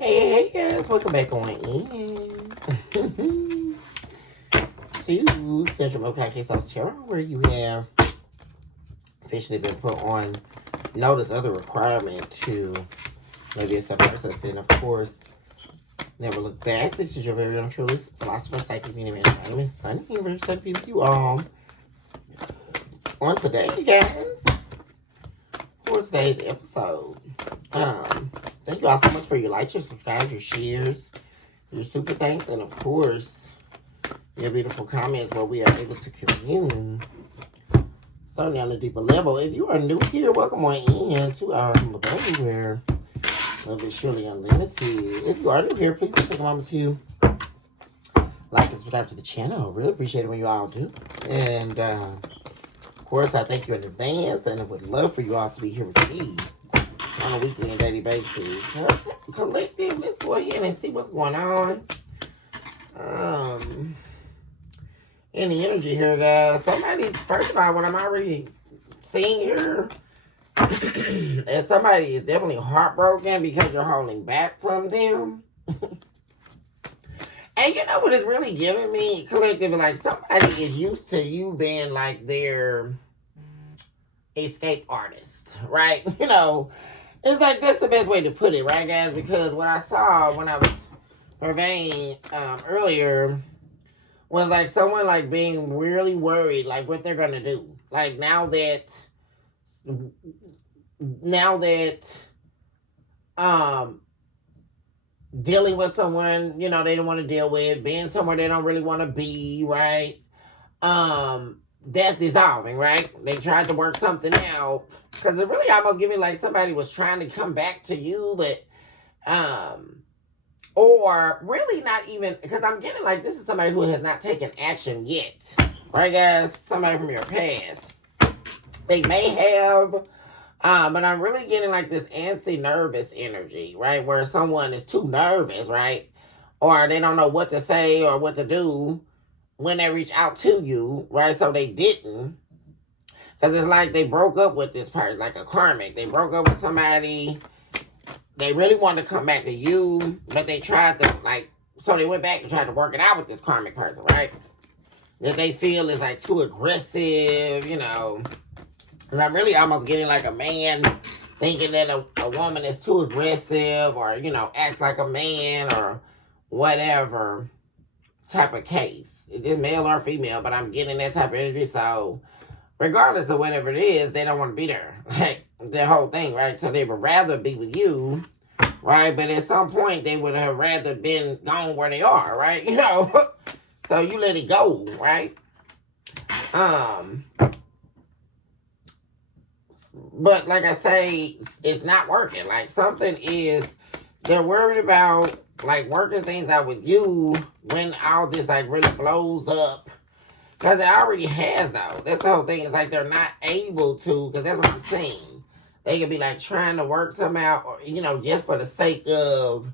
Hey guys, welcome back on in to Central Milk Case Sauce Tarot, where you have officially been put on notice of the requirement to maybe accept process. And of course, never look back. This is your very own truly philosopher, psychic, meaning man. My name is Sunny. I'm very excited to be with you all on today, guys, for today's episode. Thank you all so much for your likes, your subscribes, your shares, your super thanks, and of course, your beautiful comments where we are able to commune. Certainly on a deeper level. If you are new here, welcome on in to our humble abode where love is surely unlimited. If you are new here, please take a moment to like and subscribe to the channel. Really appreciate it when you all do. And of course, I thank you in advance, and I would love for you all to be here with me on a weekly and daily basis. Collective, let's go ahead and see what's going on. In the energy here, guys. Somebody, first of all, what I'm already seeing here is somebody is definitely heartbroken because you're holding back from them. And you know what it's really giving me, collective? Like somebody is used to you being like their escape artist, right? You know, it's like that's the best way to put it, right, guys? Because what I saw when I was surveying earlier was like someone like being really worried, like what they're gonna do. Like now that dealing with someone, you know, they don't want to deal with, being somewhere they don't really want to be, right? That's dissolving, right? They tried to work something out. Because it really almost gave me like somebody was trying to come back to you, but, or really not even, because I'm getting like this is somebody who has not taken action yet, right, guys? Somebody from your past. They may have, but I'm really getting like this antsy, nervous energy, right? Where someone is too nervous, right? Or they don't know what to say or what to do when they reach out to you, right? So they didn't. Because it's like they broke up with this person, like a karmic. They broke up with somebody. They really wanted to come back to you, but they tried to, like, so they went back and tried to work it out with this karmic person, right? That they feel is, like, too aggressive, you know. And I'm really almost getting, like, a man thinking that a woman is too aggressive or, you know, acts like a man or whatever type of case. It is male or female, but I'm getting that type of energy, so regardless of whatever it is, they don't want to be there. Like, the whole thing, right? So they would rather be with you, right? But at some point, they would have rather been gone where they are, right? You know? So you let it go, right? But like I say, it's not working. Like, something is, they're worried about, like, working things out with you when all this, like, really blows up. Because it already has, though. That's the whole thing. It's like they're not able to, because that's what I'm saying. They could be, like, trying to work something out, or, you know, just for the sake of,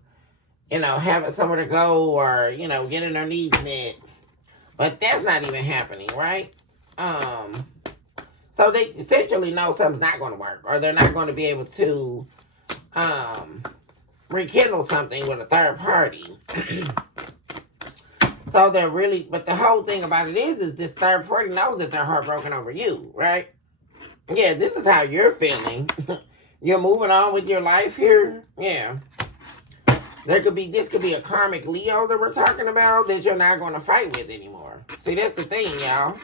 you know, having somewhere to go or, you know, getting their needs met. But that's not even happening, right? So they essentially know something's not going to work, or they're not going to be able to rekindle something with a third party. So they're really, but the whole thing about it is this third party knows that they're heartbroken over you, right? Yeah, this is how you're feeling. You're moving on with your life here. Yeah. This could be a karmic Leo that we're talking about that you're not going to fight with anymore. See, that's the thing, y'all.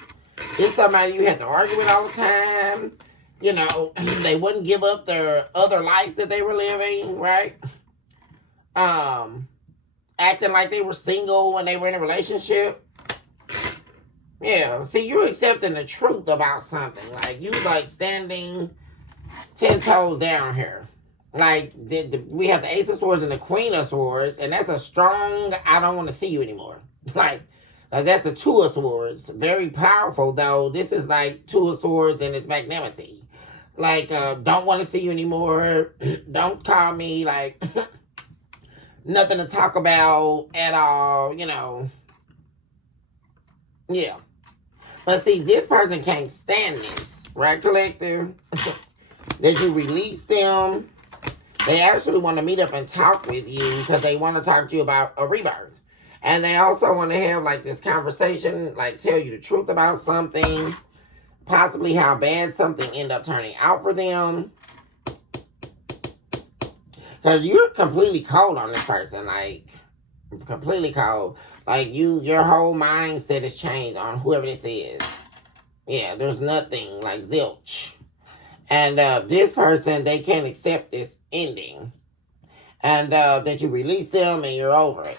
It's somebody you have to argue with all the time. You know, they wouldn't give up their other life that they were living, right? Acting like they were single when they were in a relationship. Yeah, see, you're accepting the truth about something. Like, you like standing 10 toes down here. Like, we have the Ace of Swords and the Queen of Swords, and that's a strong, I don't want to see you anymore. Like, that's the Two of Swords. Very powerful, though. This is like Two of Swords and its magnanimity. Like, don't want to see you anymore. Don't call me, like... Nothing to talk about at all, you know. Yeah. But see, this person can't stand this, right, collective? That you release them They actually want to meet up and talk with you because they want to talk to you about a rebirth. And they also want to have like this conversation, like tell you the truth about something, possibly how bad something ended up turning out for them. Because you're completely cold on this person, like completely cold. Like your whole mindset has changed on whoever this is. Yeah, there's nothing, like zilch. And this person, they can't accept this ending. And that you release them and you're over it.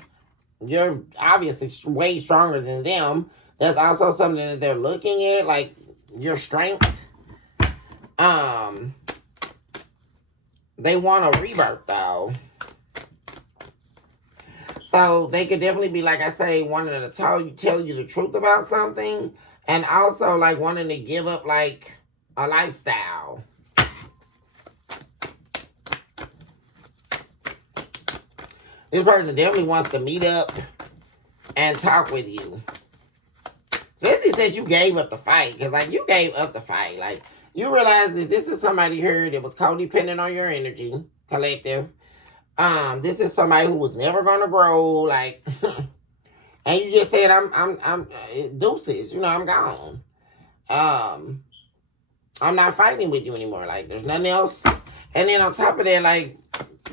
You're obviously way stronger than them. That's also something that they're looking at, like your strength. They want a rebirth though. So they could definitely be, like I say, wanting to tell you the truth about something, and also like wanting to give up like a lifestyle. This person definitely wants to meet up and talk with you. Especially since you gave up the fight. Because, like, you gave up the fight. Like, you realize that this is somebody here that was codependent on your energy, collective. This is somebody who was never going to grow. Like, and you just said, I'm deuces. You know, I'm gone. I'm not fighting with you anymore. Like, there's nothing else. And then on top of that, like,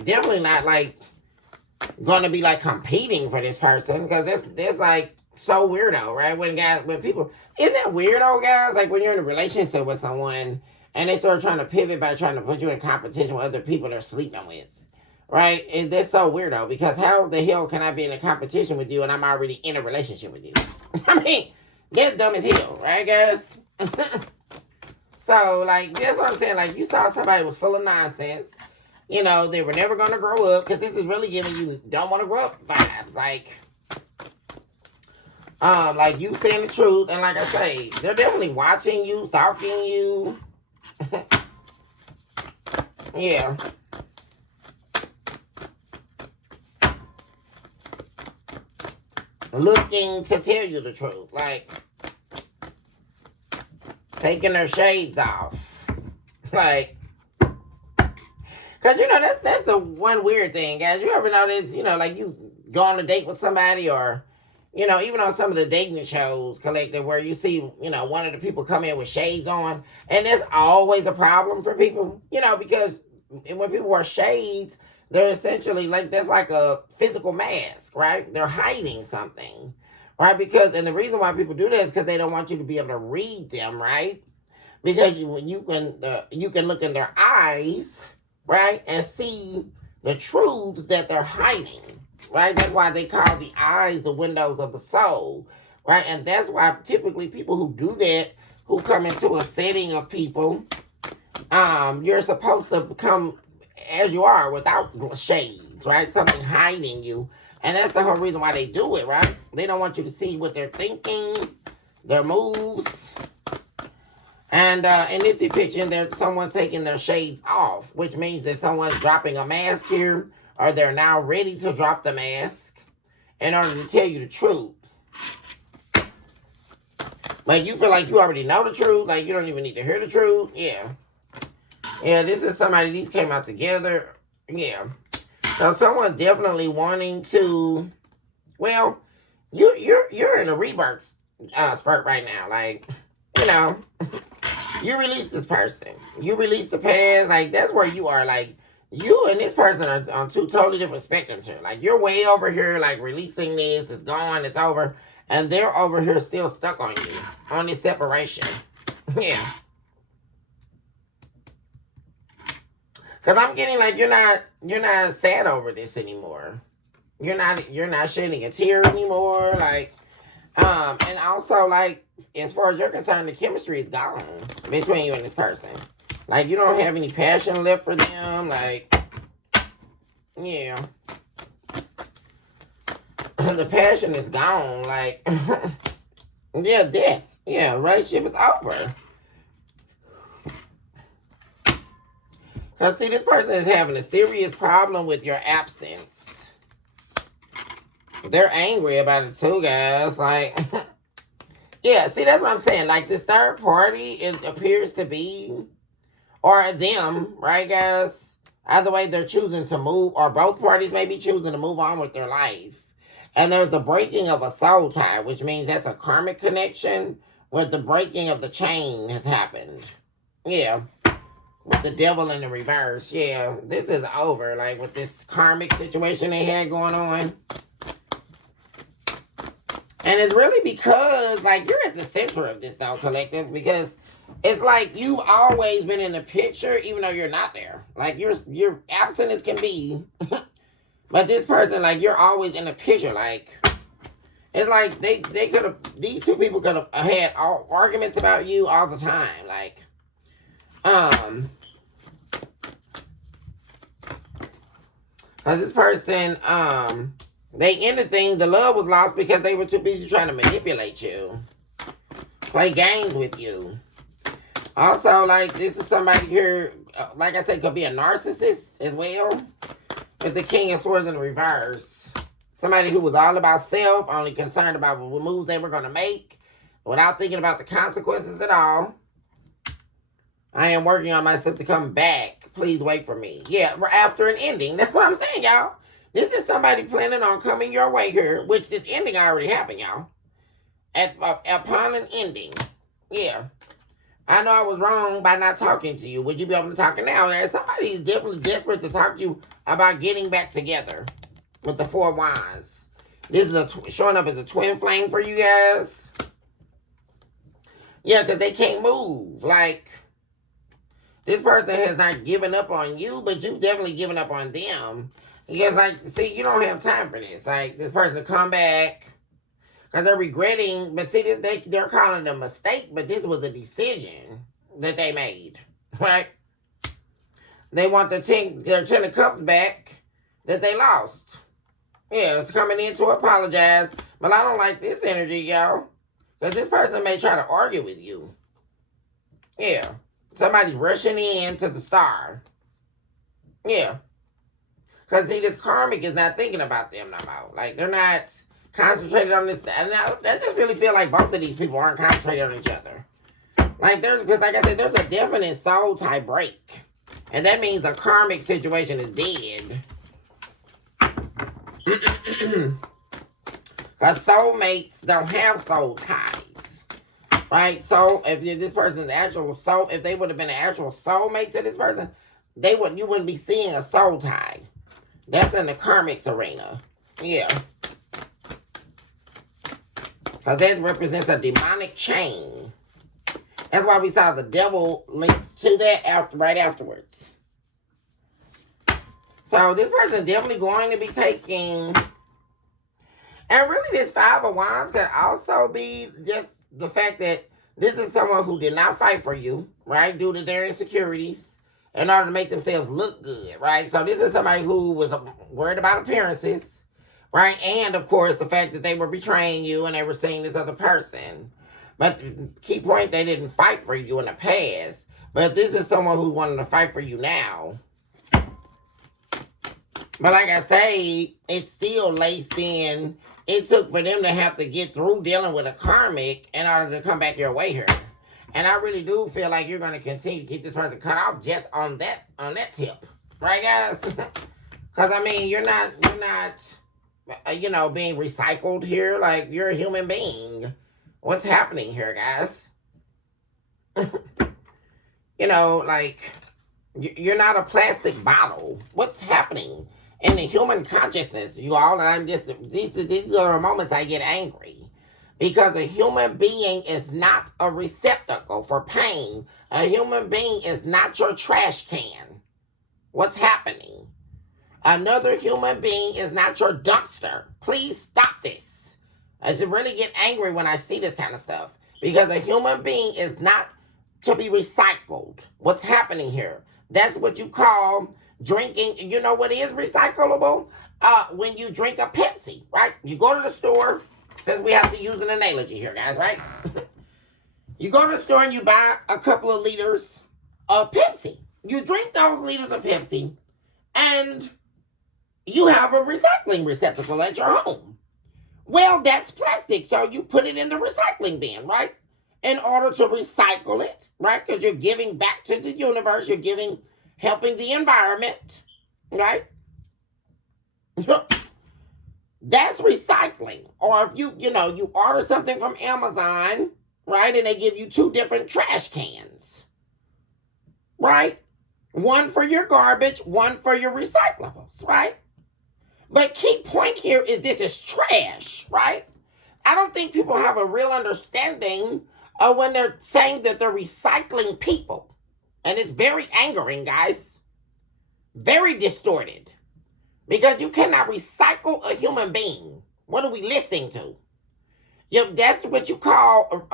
definitely not, like, going to be like competing for this person, because that's like so weirdo, right? When people, isn't that weirdo, guys? Like when you're in a relationship with someone and they start trying to pivot by trying to put you in competition with other people they're sleeping with, right? And that's so weirdo, because how the hell can I be in a competition with you and I'm already in a relationship with you? I mean, that's dumb as hell, right, guys? So like that's what I'm saying. Like you saw somebody was full of nonsense. You know, they were never going to grow up, because this is really giving you don't want to grow up vibes. Like you saying the truth. And like I say, they're definitely watching you, stalking you. Yeah. Looking to tell you the truth. Like, taking their shades off. Like, because, you know, that's the one weird thing, guys. You ever notice, you know, like you go on a date with somebody, or, you know, even on some of the dating shows, collective, where you see, you know, one of the people come in with shades on, and there's always a problem for people, you know, because when people wear shades, they're essentially like, that's like a physical mask, right? They're hiding something, right? Because, and the reason why people do that is because they don't want you to be able to read them, right? Because you can look in their eyes, right, and see the truths that they're hiding, right? That's why they call the eyes the windows of the soul, right? And that's why typically people who do that, who come into a setting of people, you're supposed to come as you are without shades, right? Something hiding you. And that's the whole reason why they do it, right? They don't want you to see what they're thinking, their moves. And in this depiction, there's someone taking their shades off, which means that someone's dropping a mask here, or they're now ready to drop the mask in order to tell you the truth. Like, you feel like you already know the truth, like you don't even need to hear the truth. Yeah. Yeah, this is somebody, these came out together. Yeah. So someone's definitely wanting to, well, you're in a rebirth spurt right now. Like, you know, you release this person. You release the past. Like, that's where you are. Like, you and this person are on two totally different spectrums here. Like, you're way over here, like, releasing this. It's gone. It's over. And they're over here still stuck on you. On this separation. Yeah. Because I'm getting like you're not sad over this anymore. You're not shedding a tear anymore. Like, and also, like, as far as you're concerned, the chemistry is gone between you and this person. Like, you don't have any passion left for them. Like, yeah. The passion is gone. Like, yeah, death. Yeah, relationship is over. Because, see, this person is having a serious problem with your absence. They're angry about it too, guys. Like, yeah, see, that's what I'm saying. Like, this third party, it appears to be, or them, right, guys? Either way, they're choosing to move, or both parties may be choosing to move on with their life. And there's the breaking of a soul tie, which means that's a karmic connection where the breaking of the chain has happened. Yeah. With the devil in the reverse. Yeah. This is over. Like with this karmic situation they had going on. And it's really because, like, you're at the center of this, though, collective, because it's like you've always been in the picture, even though you're not there. Like, you're absent as can be. But this person, like, you're always in the picture. Like, it's like they could have, these two people could have had arguments about you all the time. Like, cause this person, they ended things, the love was lost because they were too busy trying to manipulate you. Play games with you. Also, like, this is somebody here, like I said, could be a narcissist as well. With the King of Swords in the reverse. Somebody who was all about self, only concerned about what moves they were going to make, without thinking about the consequences at all. I am working on myself to come back. Please wait for me. Yeah, after an ending. That's what I'm saying, y'all. This is somebody planning on coming your way here, which this ending already happened, y'all. Upon an ending. Yeah. I know I was wrong by not talking to you. Would you be able to talk now? Somebody is definitely desperate to talk to you about getting back together with the Four Wands. This is showing up as a twin flame for you guys. Yeah, because they can't move. Like, this person has not given up on you, but you've definitely given up on them. Because, like, see, you don't have time for this. Like, this person to come back. Because they're regretting, but see, they're calling it a mistake, but this was a decision that they made, right? They want their 10 of Cups back that they lost. Yeah, it's coming in to apologize, but I don't like this energy, y'all. Because this person may try to argue with you. Yeah, somebody's rushing in to the star. Yeah. Because see, this karmic is not thinking about them no more. Like, they're not concentrated on this, and I just really feel like both of these people aren't concentrated on each other. Like, because like I said, there's a definite soul tie break, and that means a karmic situation is dead. Because soulmates don't have soul ties, right? So if this person's actual soul, if they would have been an actual soulmate to this person, you wouldn't be seeing a soul tie. That's in the karmics arena. Yeah. Because that represents a demonic chain. That's why we saw the devil linked to that right afterwards. So this person definitely going to be taking... And really this Five of Wands could also be just the fact that this is someone who did not fight for you, right? Due to their insecurities, in order to make themselves look good, right? So this is somebody who was worried about appearances. Right? And, of course, the fact that they were betraying you and they were seeing this other person. But the key point, they didn't fight for you in the past. But this is someone who wanted to fight for you now. But like I say, it's still laced in. It took for them to have to get through dealing with a karmic in order to come back your way here. And I really do feel like you're going to continue to keep this person cut off just on that tip. Right, guys? Because, I mean, you're not... being recycled here. Like, you're a human being. What's happening here, guys? Like, you're not a plastic bottle. What's happening in the human consciousness, you all? And I'm just, these are the moments I get angry. Because a human being is not a receptacle for pain. A human being is not your trash can. What's happening? Another human being is not your dumpster. Please stop this. I should really get angry when I see this kind of stuff. Because a human being is not to be recycled. What's happening here? That's what you call drinking. You know what is recyclable? When you drink a Pepsi, right? You go to the store, since we have to use an analogy here, guys, right? You go to the store and you buy a couple of liters of Pepsi. You drink those liters of Pepsi, and you have a recycling receptacle at your home. Well, that's plastic, so you put it in the recycling bin, right? In order to recycle it, right? Because you're giving back to the universe. You're giving, helping the environment, right? That's recycling. Or if you order something from Amazon, right, and they give you 2 different trash cans, right? One for your garbage, one for your recyclables, right? But key point here is this is trash, right? I don't think people have a real understanding of when they're saying that they're recycling people. And it's very angering, guys. Very distorted. Because you cannot recycle a human being. What are we listening to? That's what you call...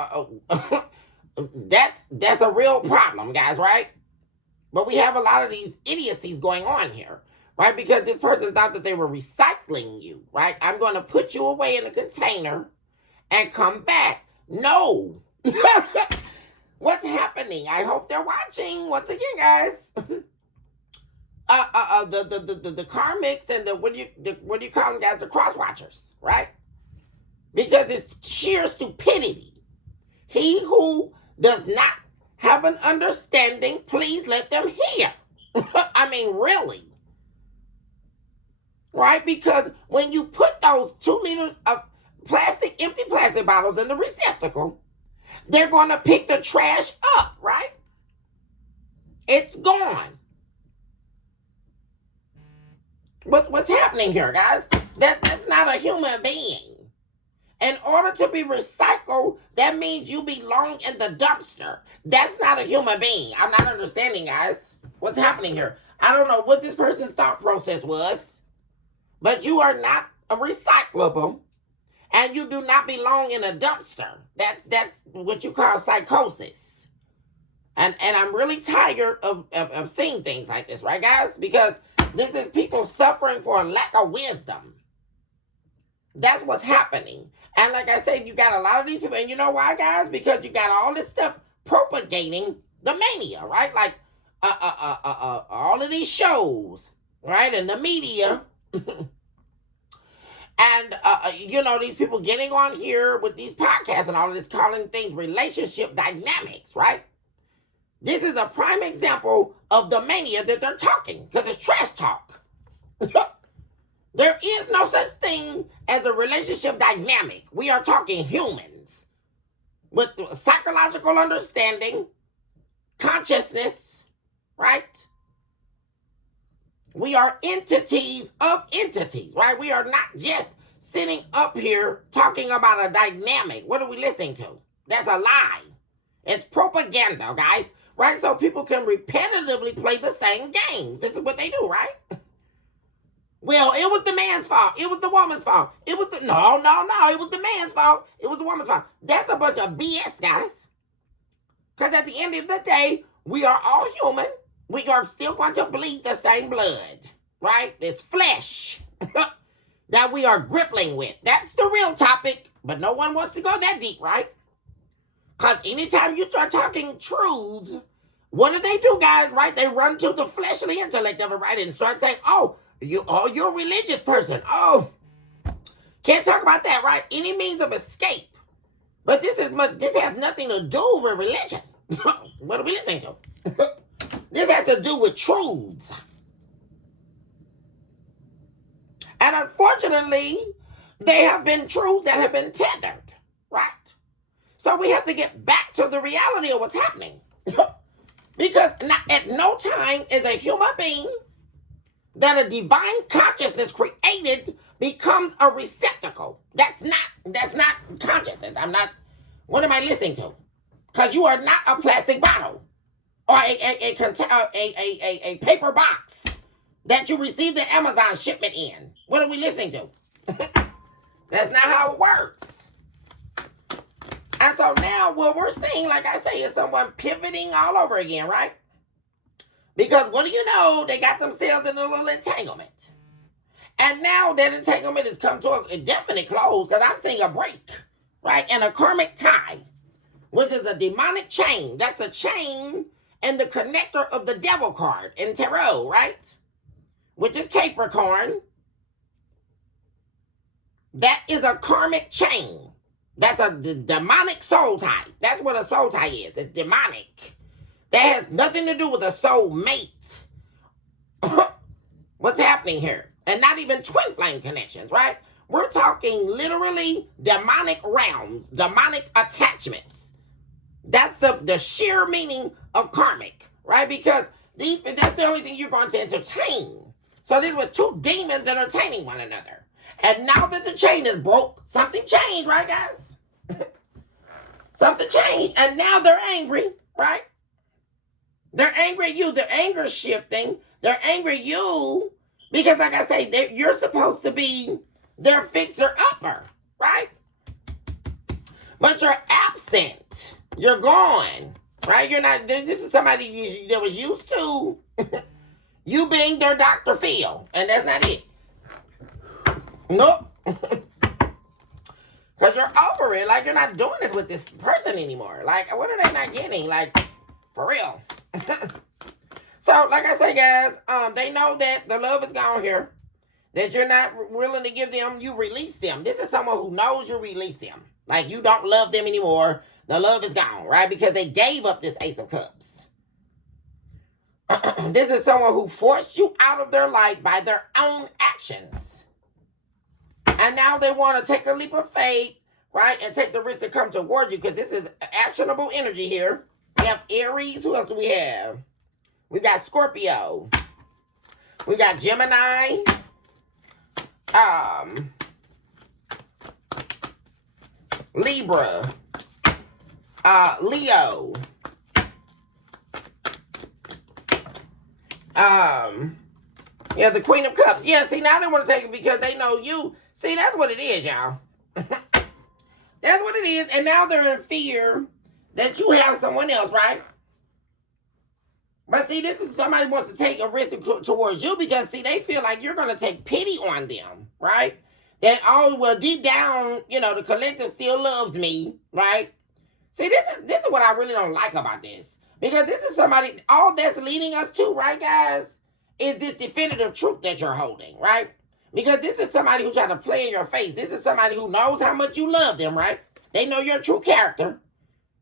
that's a real problem, guys, right? But we have a lot of these idiocies going on here. Right? Because this person thought that they were recycling you, right? I'm going to put you away in a container and come back. No. What's happening? I hope they're watching. Once again, guys. The karmics and the what do you call them, guys? The cross watchers, right? Because it's sheer stupidity. He who does not have an understanding, please let them hear. I mean, really. Right? Because when you put those 2 liters of empty plastic bottles in the receptacle, they're going to pick the trash up, right? It's gone. What's happening here, guys? That's not a human being. In order to be recycled, that means you belong in the dumpster. That's not a human being. I'm not understanding, guys. What's happening here? I don't know what this person's thought process was. But you are not a recyclable, and you do not belong in a dumpster. That's what you call psychosis. And I'm really tired of seeing things like this, right, guys? Because this is people suffering for a lack of wisdom. That's what's happening. And like I said, you got a lot of these people, and you know why, guys? Because you got all this stuff propagating the mania, right? Like all of these shows, right, and the media. And, these people getting on here with these podcasts and all of this, calling things relationship dynamics, right? This is a prime example of the mania that they're talking, because it's trash talk. There is no such thing as a relationship dynamic. We are talking humans with psychological understanding, consciousness, right? We are entities of entities, right? We are not just sitting up here talking about a dynamic. What are we listening to? That's a lie. It's propaganda, guys, right? So people can repetitively play the same game. This is what they do, right? Well, it was the man's fault. It was the woman's fault. No. It was the man's fault. It was the woman's fault. That's a bunch of BS, guys. Because at the end of the day, we are all human. We are still going to bleed the same blood, right? It's flesh that we are grappling with. That's the real topic, but no one wants to go that deep, right? Because anytime you start talking truths, what do they do, guys, right? They run to the fleshly intellect of it, right? And start saying, you're a religious person. Oh, can't talk about that, right? Any means of escape. But this has nothing to do with religion. What are we listening to? This has to do with truths. And unfortunately, they have been truths that have been tethered, right? So we have to get back to the reality of what's happening. Because at no time is a human being that a divine consciousness created becomes a receptacle. That's not consciousness. What am I listening to? Because you are not a plastic bottle or a paper box that you received the Amazon shipment in. What are we listening to? That's not how it works. And so now what we're seeing, like I say, is someone pivoting all over again, right? Because what do you know? They got themselves in a little entanglement. And now that entanglement has come to a definite close because I'm seeing a break, right? And a karmic tie, which is a demonic chain. That's a chain and the connector of the devil card in tarot, right? Which is Capricorn. That is a karmic chain. That's a demonic soul tie. That's what a soul tie is. It's demonic. That has nothing to do with a soul mate. What's happening here? And not even twin flame connections, right? We're talking literally demonic realms, demonic attachments. That's the sheer meaning of karmic, right? Because that's the only thing you're going to entertain. So these were two demons entertaining one another. And now that the chain is broke, something changed, right, guys? Something changed. And now they're angry, right? They're angry at you. Their anger's shifting. They're angry at you because, like I say, you're supposed to be their fixer-upper, right? But you're absent. You're gone, right? You're not. This is somebody that was used to you being their Dr. Phil, and that's not it. Nope. Because you're over it. Like, you're not doing this with this person anymore. Like, what are they not getting? Like, for real. So, like I say, guys, they know that the love is gone here. That you're not willing to give them, you release them. This is someone who knows you release them. Like, you don't love them anymore. The love is gone, right? Because they gave up this Ace of Cups. This is someone who forced you out of their life by their own actions. And now they want to take a leap of faith, right? And take the risk to come towards you because this is actionable energy here. We have Aries. Who else do we have? We got Scorpio. We got Gemini. Libra. Leo. Yeah, the Queen of Cups. Yeah, see, now they want to take it because they know you. See, that's what it is, y'all. That's what it is. And now they're in fear that you have someone else, right? But see, this is somebody who wants to take a risk towards you because, see, they feel like you're going to take pity on them, right? That, oh, well, deep down, you know, the collective still loves me, right? See, this is what I really don't like about this. Because this is somebody, all that's leading us to, right, guys, is this definitive truth that you're holding, right? Because this is somebody who's trying to play in your face. This is somebody who knows how much you love them, right? They know your true character,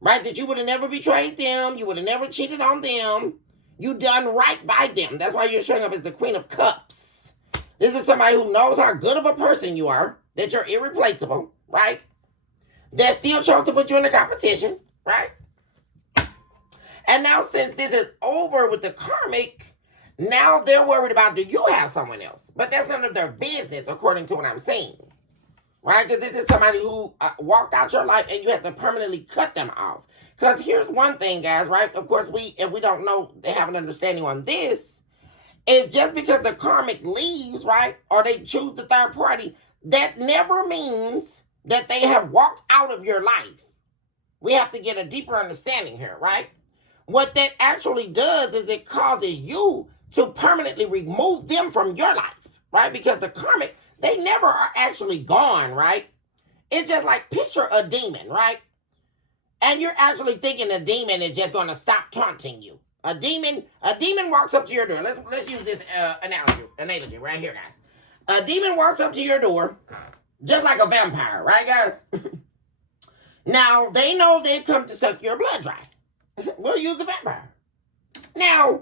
right? That you would have never betrayed them. You would have never cheated on them. You done right by them. That's why you're showing up as the Queen of Cups. This is somebody who knows how good of a person you are, that you're irreplaceable, right? That still chose to put you in the competition, right? And now since this is over with the karmic, now they're worried about, do you have someone else? But that's none of their business, according to what I'm saying. Right? Because this is somebody who walked out your life and you have to permanently cut them off. Because here's one thing, guys, right? Of course, if we don't know, they have an understanding on this, is just because the karmic leaves, right? Or they choose the third party, that never means that they have walked out of your life. We have to get a deeper understanding here, right? What that actually does is it causes you to permanently remove them from your life, right? Because the karmic, they never are actually gone, right? It's just like, picture a demon, right? And you're actually thinking a demon is just going to stop taunting you. A demon walks up to your door. Let's use this analogy right here, guys. A demon walks up to your door just like a vampire, right, guys? Now, they know they've come to suck your blood dry. We'll use the vampire. Now,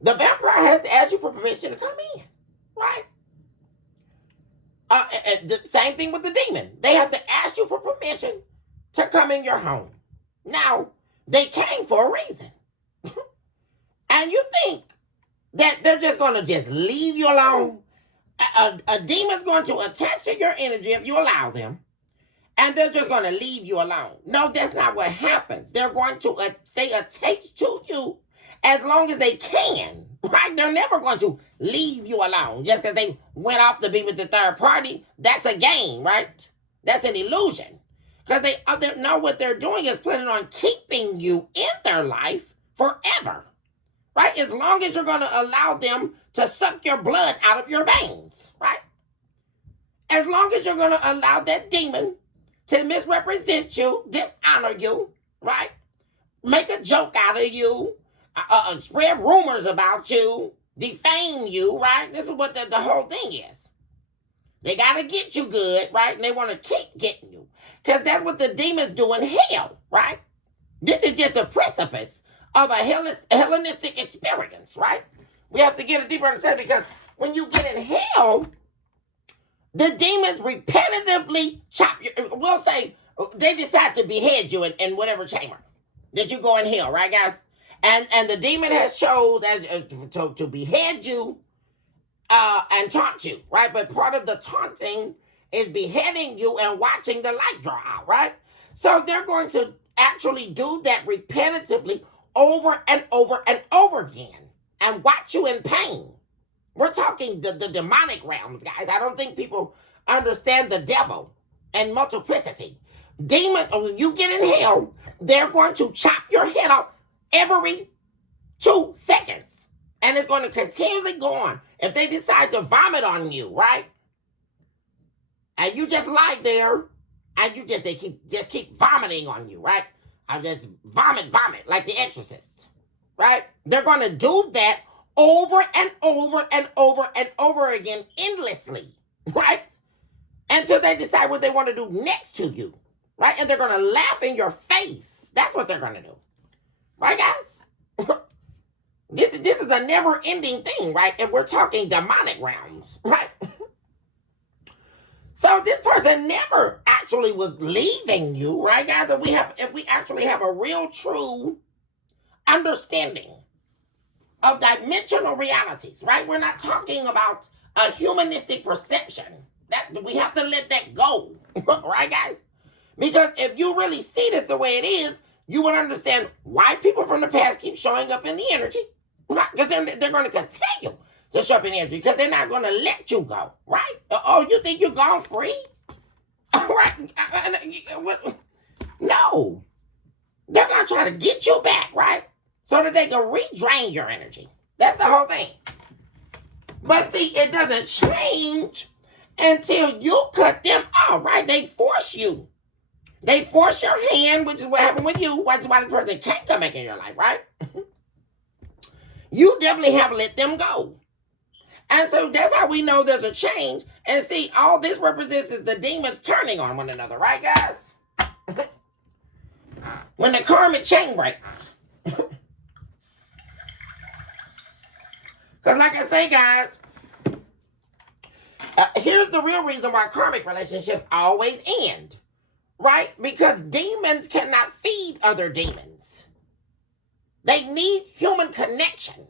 the vampire has to ask you for permission to come in, right? And the same thing with the demon. They have to ask you for permission to come in your home. Now, they came for a reason. And you think that they're just going to just leave you alone? A demon's going to attach to your energy if you allow them. And they're just going to leave you alone. No, that's not what happens. They're going to stay attached to you as long as they can, right? They're never going to leave you alone just because they went off to be with the third party. That's a game, right? That's an illusion. Because they know what they're doing is planning on keeping you in their life forever, right? As long as you're going to allow them to suck your blood out of your veins, right? As long as you're going to allow that demon to misrepresent you, dishonor you, right? Make a joke out of you, spread rumors about you, defame you, right? This is what the whole thing is. They got to get you good, right? And they want to keep getting you. Because that's what the demons do in hell, right? This is just a precipice of a Hellenistic experience, right? We have to get a deeper understanding because when you get in hell, the demons repetitively chop you. We'll say they decide to behead you in whatever chamber that you go in hell, right, guys? And the demon has chose to behead you and taunt you, right? But part of the taunting is beheading you and watching the light draw out, right? So they're going to actually do that repetitively over and over and over again and watch you in pain. We're talking the demonic realms, guys. I don't think people understand the devil and multiplicity. Demon, when you get in hell, they're going to chop your head off every 2 seconds. And it's going to continually go on. If they decide to vomit on you, right? And you just lie there, and they keep vomiting on you, right? I just vomit, like the exorcist, right? They're going to do that over and over and over and over again, endlessly, right? Until they decide what they want to do next to you, right? And they're going to laugh in your face. That's what they're going to do, right, guys? This is a never-ending thing, right? And we're talking demonic realms, right? So this person never actually was leaving you, right, guys? If we actually have a real, true understanding of dimensional realities, right? We're not talking about a humanistic perception. That we have to let that go, right, guys? Because if you really see this the way it is, you would understand why people from the past keep showing up in the energy, right? Because they're going to continue to show up in the energy because they're not going to let you go, right? Oh, you think you're gone free? Right? No. They're going to try to get you back, right? So that they can redrain your energy. That's the whole thing. But see, it doesn't change until you cut them off, right? They force you. They force your hand, which is what happened with you, which is why this person can't come back in your life, right? You definitely have let them go. And so that's how we know there's a change. And see, all this represents is the demons turning on one another, right, guys? When the karmic chain breaks. Because like I say, guys, here's the real reason why karmic relationships always end, right? Because demons cannot feed other demons. They need human connection,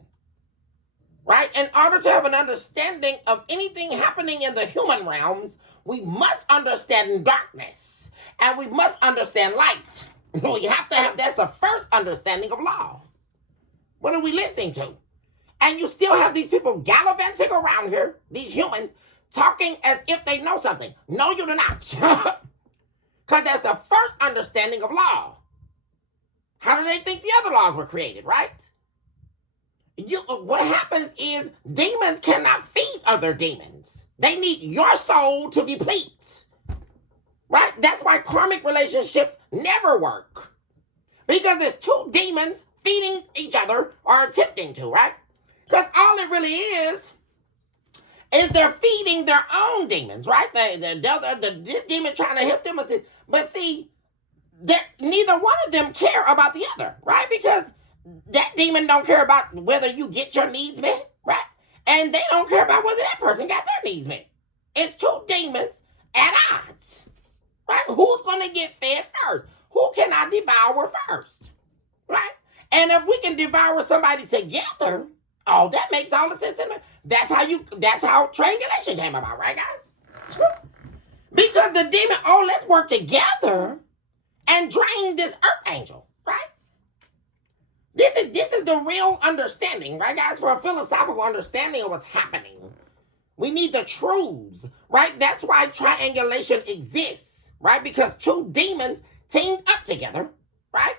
right? In order to have an understanding of anything happening in the human realms, we must understand darkness and we must understand light. We have to have, that's the first understanding of law. What are we listening to? And you still have these people gallivanting around here, these humans, talking as if they know something. No, you do not. Because that's the first understanding of law. How do they think the other laws were created, right? What happens is demons cannot feed other demons. They need your soul to deplete. Right? That's why karmic relationships never work. Because there's two demons feeding each other or attempting to, right? Because all it really is they're feeding their own demons, right? This demon trying to help them. But see, neither one of them care about the other, right? Because that demon don't care about whether you get your needs met, right? And they don't care about whether that person got their needs met. It's two demons at odds, right? Who's going to get fed first? Who can I devour first, right? And if we can devour somebody together, oh, that makes all the sense in it. That's how triangulation came about, right, guys? Because the demon, let's work together and drain this earth angel, right? This is the real understanding, right, guys? For a philosophical understanding of what's happening. We need the truths, right? That's why triangulation exists, right? Because two demons teamed up together, right?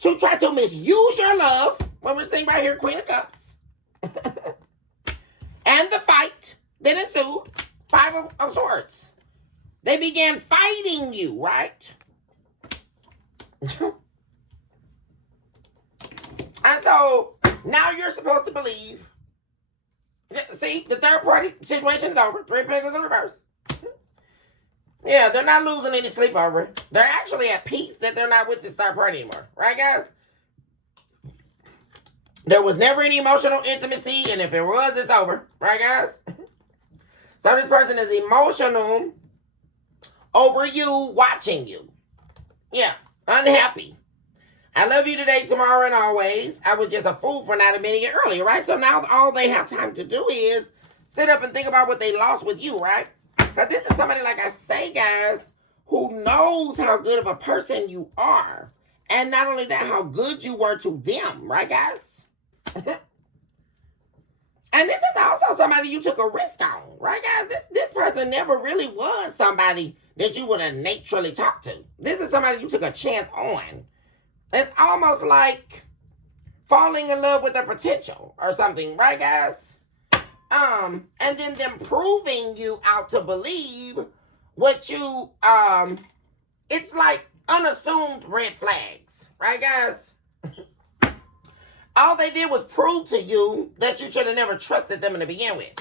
To try to misuse your love. What we're seeing right here, Queen of Cups. And the fight that ensued, Five of Swords. They began fighting you, right? And so, now you're supposed to believe. See, the third party situation is over. Three of Pentacles in reverse. Yeah, they're not losing any sleep over it. They're actually at peace that they're not with this third party anymore. Right, guys? There was never any emotional intimacy, and if there was, it's over. Right, guys? So this person is emotional over you watching you. Yeah, unhappy. I love you today, tomorrow, and always. I was just a fool for not admitting it earlier, right? So now all they have time to do is sit up and think about what they lost with you, right? Because this is somebody, like I say, guys, who knows how good of a person you are. And not only that, how good you were to them, right, guys? And this is also somebody you took a risk on, right, guys? This person never really was somebody that you would have naturally talked to. This is somebody you took a chance on. It's almost like falling in love with their potential or something, right, guys? And then them proving you out to believe what you, it's like unassumed red flags, right, guys? All they did was prove to you that you should have never trusted them to begin with.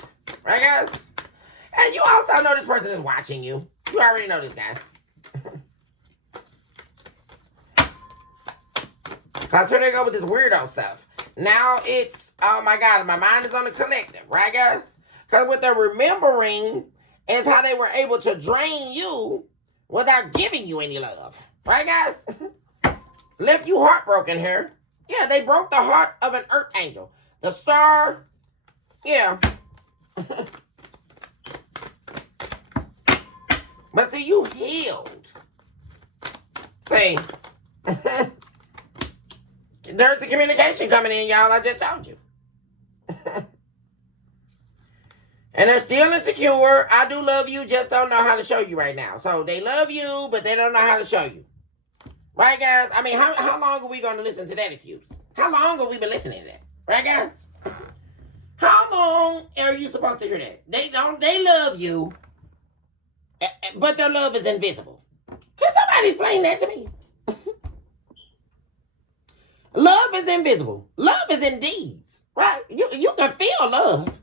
Right, guys? And you also know this person is watching you. You already know this, guys. Because here they go with this weirdo stuff. Now it's, oh my God, my mind is on the collective. Right, guys? Because what they're remembering is how they were able to drain you without giving you any love. Right, guys? Left you heartbroken here. Yeah, they broke the heart of an earth angel. The star, yeah. But see, you healed. See, there's the communication coming in, y'all. I just told you. And they're still insecure. I do love you, just don't know how to show you right now. So they love you, but they don't know how to show you. Right, guys? I mean, how long are we going to listen to that excuse? How long have we been listening to that? Right, guys? How long are you supposed to hear that? They love you, but their love is invisible. Can somebody explain that to me? Love is invisible. Love is in deeds, right? You can feel love.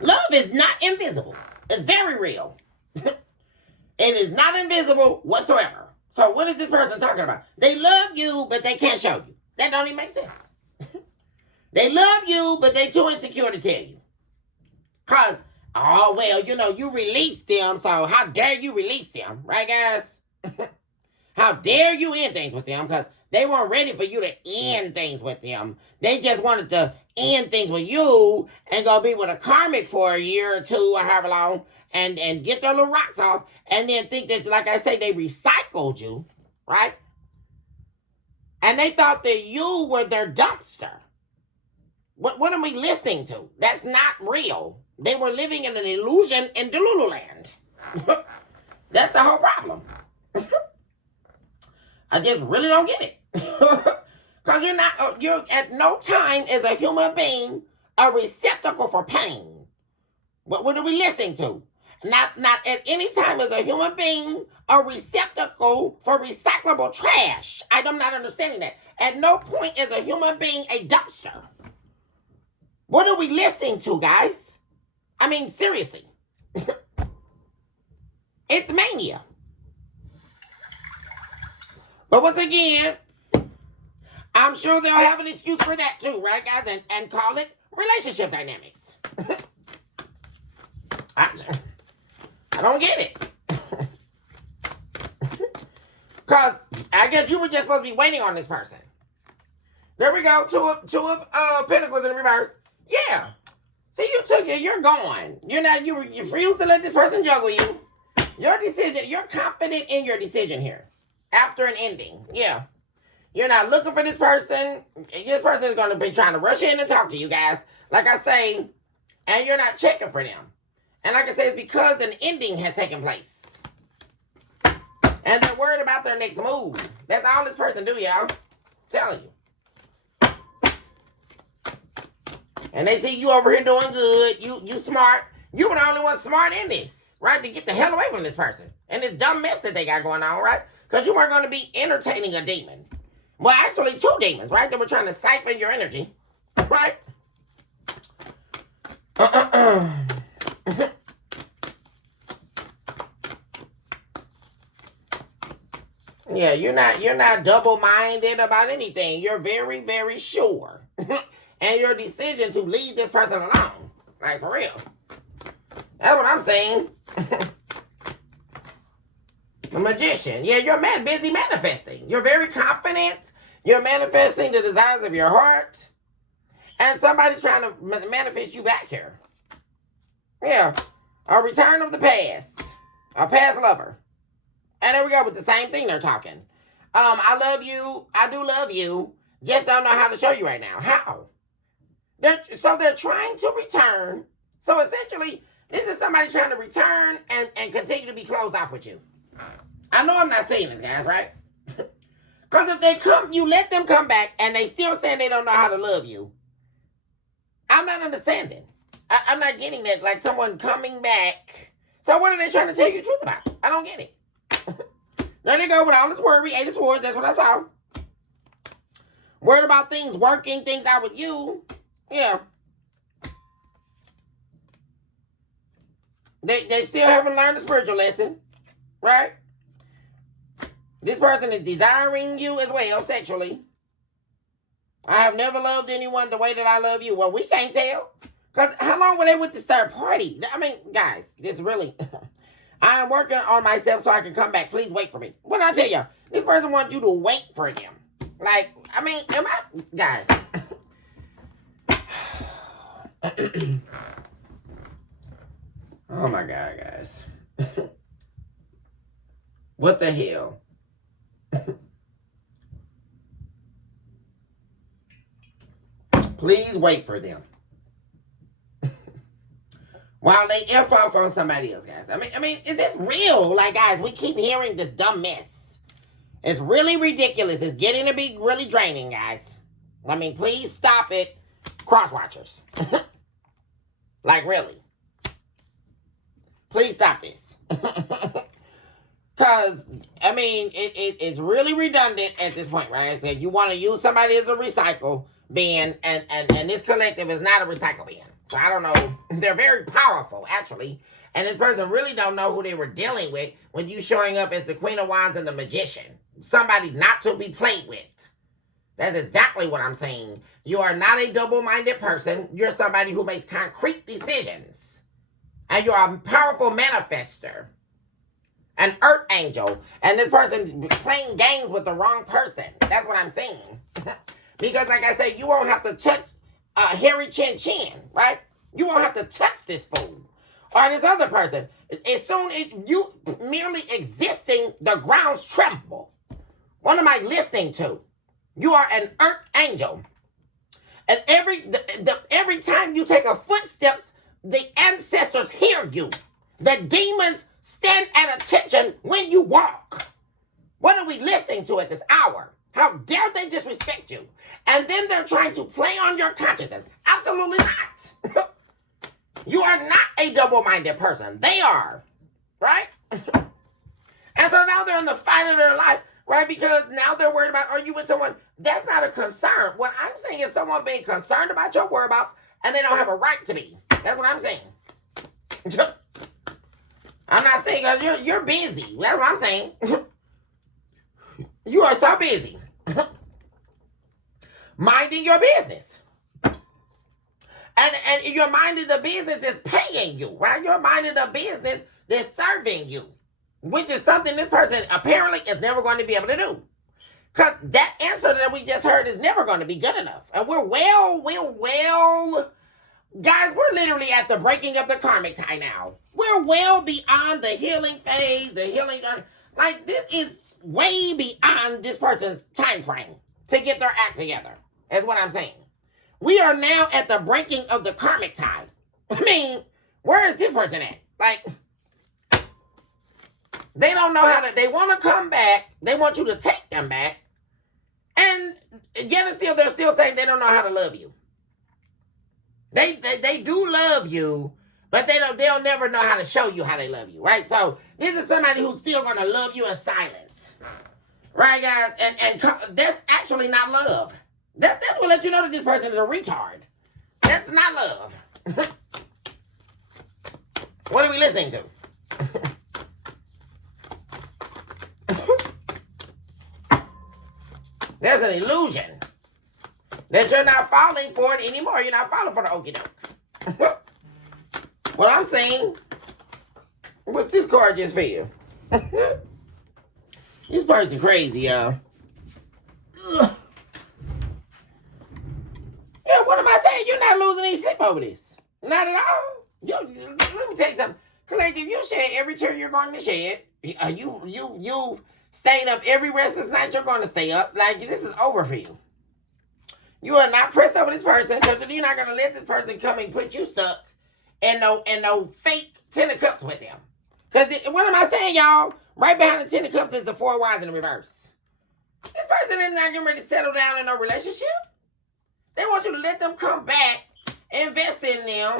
Love is not invisible. It's very real. It is not invisible whatsoever. So what is this person talking about? They love you, but they can't show you. That don't even make sense. They love you, but they too insecure to tell you. Because, oh, well, you know, you released them, so how dare you release them, right, guys? How dare you end things with them? Because they weren't ready for you to end things with them. They just wanted to end things with you and go be with a karmic for a year or two or however long and get their little rocks off and then think that, like I say, they recycled you, right? And they thought that you were their dumpster. What are we listening to? That's not real. They were living in an illusion in Delulu land. That's the whole problem. I just really don't get it. Because you're at no time as a human being a receptacle for pain. What are we listening to? Not at any time as a human being a receptacle for recyclable trash. I'm not understanding that. At no point is a human being a dumpster. What are we listening to, guys? I mean, seriously. It's mania. But once again, I'm sure they'll have an excuse for that too, right, guys? And call it relationship dynamics. I don't get it. Because I guess you were just supposed to be waiting on this person. There we go. Two of pentacles in reverse. Yeah. See, you took it. You're gone. You refuse to let this person juggle you. Your decision. You're confident in your decision here. After an ending. Yeah. You're not looking for this person. This person is going to be trying to rush in and talk to you guys. Like I say. And you're not checking for them. And like I say, it's because an ending has taken place. And they're worried about their next move. That's all this person do, y'all. Telling you. And they see you over here doing good. You smart. You were the only one smart in this. Right? To get the hell away from this person. And this dumb mess that they got going on, right? Because you weren't going to be entertaining a demon. Well, actually, two demons, right? That were trying to siphon your energy. Right? Yeah, you're not double-minded about anything. You're very, very sure. and your decision to leave this person alone. Like, for real. That's what I'm saying. A magician. Yeah, you're busy manifesting. You're very confident. You're manifesting the desires of your heart. And somebody's trying to manifest you back here. Yeah. A return of the past. A past lover. And there we go with the same thing they're talking. I love you. I do love you. Just don't know how to show you right now. How? So they're trying to return. So essentially, this is somebody trying to return and continue to be closed off with you. I know I'm not saying this, guys, right? Because if they come, you let them come back and they still saying they don't know how to love you. I'm not understanding. I'm not getting that. Like someone coming back. So what are they trying to tell you the truth about? I don't get it. There they go with all this worry, 8 of Swords. That's what I saw. Worried about things working, things out with you. Yeah. They still haven't learned the spiritual lesson. Right? This person is desiring you as well, sexually. I have never loved anyone the way that I love you. Well, we can't tell. Because how long were they with this third party? I mean, guys, this really... I am working on myself so I can come back. Please wait for me. What did I tell you? This person wants you to wait for them. Like, I mean, am I... Guys. Oh my God, guys. What the hell? Please wait for them. While they F off on somebody else, guys. I mean, is this real? Like, guys, we keep hearing this dumb mess. It's really ridiculous. It's getting to be really draining, guys. I mean, please stop it, cross-watchers. Like, really. Please stop this. Because, I mean, it's really redundant at this point, right? If you want to use somebody as a recycle bin, and this collective is not a recycle bin. So I don't know. They're very powerful, actually. And this person really don't know who they were dealing with when you showing up as the Queen of Wands and the Magician. Somebody not to be played with. That's exactly what I'm saying. You are not a double-minded person. You're somebody who makes concrete decisions. And you're a powerful manifester. An earth angel. And this person playing games with the wrong person. That's what I'm saying. Because like I said, you won't have to touch Harry Chin Chin, right? You won't have to touch this fool. Or this other person. As soon as you merely existing, the grounds tremble. What am I listening to? You are an earth angel. And every time you take a footstep, the ancestors hear you. The demons stand at attention when you walk. What are we listening to at this hour? How dare they disrespect you? And then they're trying to play on your consciousness. Absolutely not. You are not a double-minded person. They are. Right? And so now they're in the fight of their life. Right? Because now they're worried about, are you with someone? That's not a concern. What I'm saying is someone being concerned about your whereabouts and they don't have a right to be. That's what I'm saying. I'm not saying you're busy. That's what I'm saying. You are so busy. Minding your business. And you're minding the business that's paying you, right? You're minding the business that's serving you. Which is something this person apparently is never going to be able to do. Because that answer that we just heard is never going to be good enough. And we're guys, we're literally at the breaking of the karmic tie now. We're well beyond the healing phase, the healing. Like, this is way beyond this person's time frame to get their act together, is what I'm saying. We are now at the breaking of the karmic tie. I mean, where is this person at? Like, they don't know how to, they want to come back. They want you to take them back. And yet and still, they're still saying they don't know how to love you. They do love you, but they'll never know how to show you how they love you, right? So this is somebody who's still going to love you in silence. Right, guys? And that's actually not love. That's what let you know that this person is a retard. That's not love. What are we listening to? There's an illusion. That you're not falling for it anymore. You're not falling for the okie doke. What I'm saying, what's this card just for you? This person crazy, y'all. Yeah, what am I saying? You're not losing any sleep over this. Not at all. Let me tell you something. Collective, you shed every tear you're going to shed. You've stayed up every restless night you're going to stay up. Like, this is over for you. You are not pressed over this person because you're not going to let this person come and put you stuck and no fake 10 of cups with them. Because what am I saying, y'all? Right behind the 10 of cups is the 4 wands in the reverse. This person is not getting ready to settle down in a relationship. They want you to let them come back, invest in them,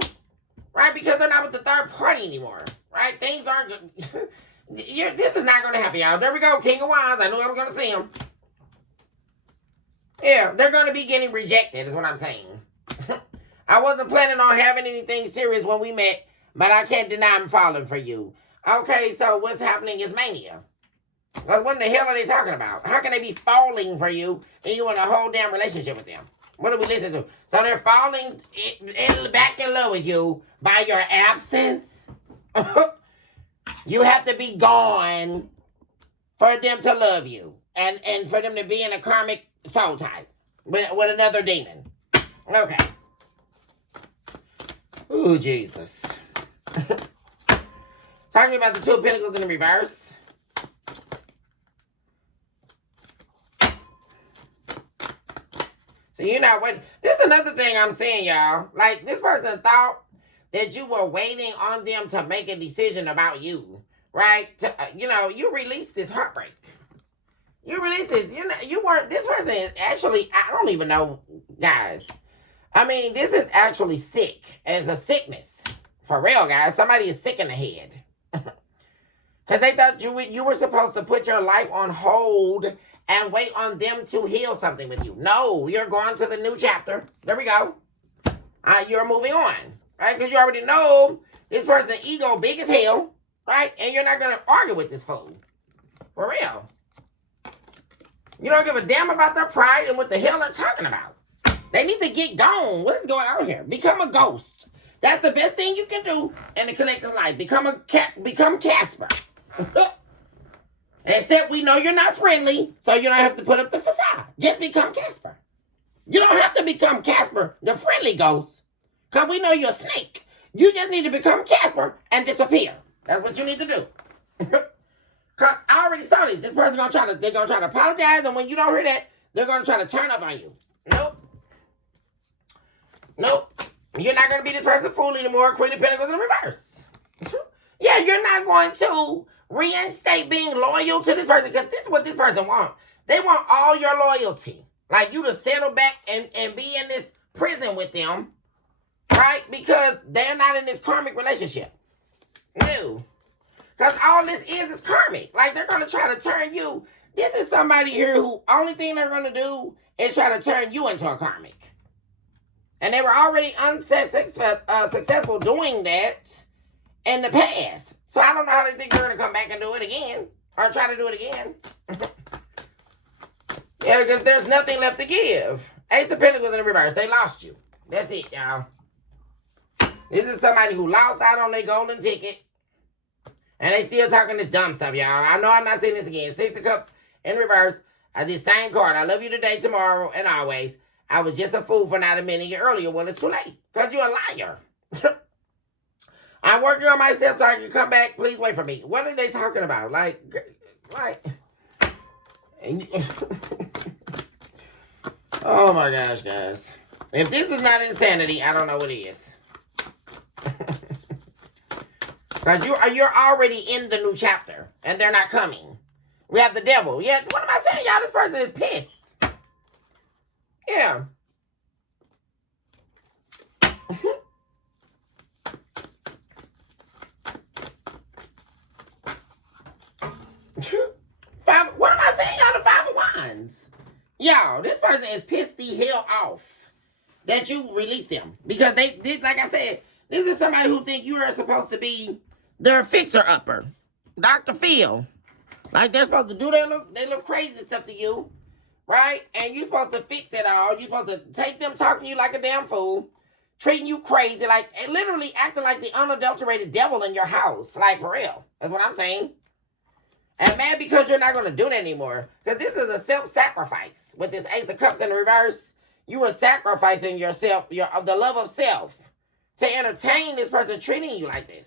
right? Because they're not with the third party anymore, right? Things aren't good. This is not going to happen, y'all. There we go, King of Wands. I knew I was going to see him. Yeah, they're going to be getting rejected, is what I'm saying. I wasn't planning on having anything serious when we met, but I can't deny I'm falling for you. Okay, so what's happening is mania. Because what the hell are they talking about? How can they be falling for you and you want a whole damn relationship with them? What do we listen to? So they're falling back in love with you by your absence? You have to be gone for them to love you. And for them to be in a karmic soul type with another demon. Okay. Ooh, Jesus. Talking about the 2 of Pentacles in the reverse. So you know what? This is another thing I'm saying, y'all. Like, this person thought that you were waiting on them to make a decision about you, right? You released this heartbreak. You released this. You weren't. This person is actually. I don't even know, guys. I mean, this is actually sick as a sickness for real, guys. Somebody is sick in the head because they thought you were supposed to put your life on hold and wait on them to heal something with you. No, you're going to the new chapter. There we go. You're moving on, right? Because you already know this person's ego big as hell, right? And you're not going to argue with this fool. For real. You don't give a damn about their pride and what the hell they're talking about. They need to get gone. What is going on here? Become a ghost. That's the best thing you can do in the collective life. Become Casper. Except we know you're not friendly, so you don't have to put up the facade. Just become Casper. You don't have to become Casper, the friendly ghost, because we know you're a snake. You just need to become Casper and disappear. That's what you need to do. Because I already saw this. This person's gonna try to apologize, and when you don't hear that, they're gonna try to turn up on you. Nope. You're not gonna be this person's fool anymore. Queen of Pentacles in the reverse. Yeah, you're not going to reinstate being loyal to this person, because this is what this person wants. They want all your loyalty. Like you to settle back and be in this prison with them, right? Because they're not in this karmic relationship. No. Because all this is karmic. Like, they're going to try to turn you. This is somebody here who only thing they're going to do is try to turn you into a karmic. And they were already successful doing that in the past. So I don't know how they think they're going to come back and do it again. Or try to do it again. Yeah, because there's nothing left to give. Ace of Pentacles in the reverse. They lost you. That's it, y'all. This is somebody who lost out on their golden ticket. And they still talking this dumb stuff, y'all. I know I'm not saying this again. 6 of Cups in reverse. This same card. I love you today, tomorrow, and always. I was just a fool for not admitting it earlier. Well, it's too late. Because you're a liar. I'm working on myself so I can come back. Please wait for me. What are they talking about? Like. Oh my gosh, guys. If this is not insanity, I don't know what is. Because you're already in the new chapter. And they're not coming. We have the devil. Yeah, what am I saying, y'all? This person is pissed. Yeah. What am I saying, y'all? The 5 of Wands. Y'all, this person is pissed the hell off that you released them. Because they did, like I said, this is somebody who think you are supposed to be their fixer-upper. Dr. Phil. Like, they're supposed to do their little crazy stuff to you. right? And you're supposed to fix it all. You're supposed to take them talking to you like a damn fool, treating you crazy, like literally acting like the unadulterated devil in your house. Like, for real. That's what I'm saying. And mad because you're not going to do that anymore. Because this is a self-sacrifice. With this Ace of Cups in reverse, you are sacrificing yourself, the love of self, to entertain this person treating you like this.